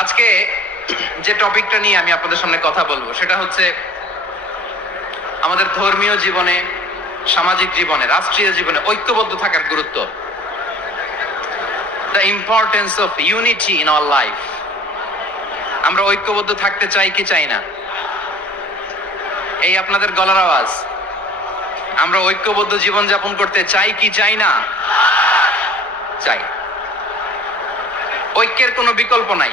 আজকে যে টপিকটা নিয়ে আমি আপনাদের সামনে কথা বলবো সেটা হচ্ছে আমাদের ধর্মীয় জীবনে সামাজিক জীবনে রাষ্ট্রীয় জীবনে ঐক্যবদ্ধ থাকার গুরুত্ব the importance of unity in our life আমরা ঐক্যবদ্ধ থাকতে চাই কি চাই না এই আপনাদের গলার আওয়াজ আমরা ঐক্যবদ্ধ জীবন যাপন করতে চাই কি চাই না চাই ঐক্যের কোনো বিকল্প নাই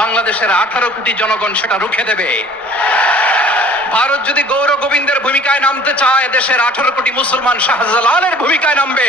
বাংলাদেশের আঠারো কোটি জনগণ সেটা রুখে দেবে ভারত যদি গৌর গোবিন্দের ভূমিকায় নামতে চায় দেশের আঠারো কোটি মুসলমান শাহজালালের ভূমিকায় নামবে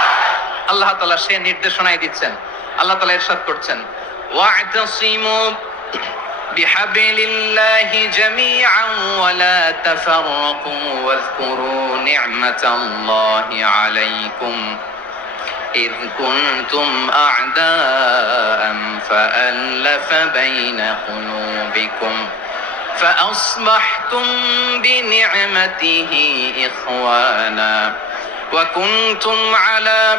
আল্লাহ তালা সে নির্দেশনাই দিচ্ছেন আল্লাহ তালা ইরশাদ করছেন واعتصموا بحبل الله جميعا ولا تفرقوا واذكروا نعمة الله عليكم إذ كنتم أعداء فألف بين قلوبكم فأصبحتم بنعمته إخوانا وكنتم على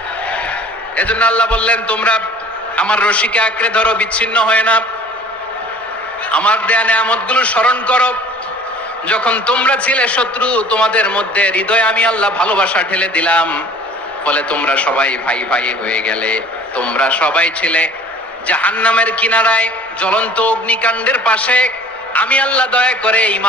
এজন্য আল্লাহ বললেন তোমরা আমার রশিকে আঁকড়ে ধরো বিচ্ছিন্ন হয়ে না আমার দেয়া নেয়ামত গুলো স্মরণ করো যখন তোমরা ছিলে শত্রু তোমাদের মধ্যে হৃদয় আমি আল্লাহ ভালোবাসা ঢেলে দিলাম ফলে তোমরা সবাই ভাই ভাই হয়ে গেলে তোমরা সবাই ছিলে জাহান্নামের কিনারায় জ্বলন্ত অগ্নিকাণ্ডের পাশে আমি আল্লাহ দয়া করে ইমান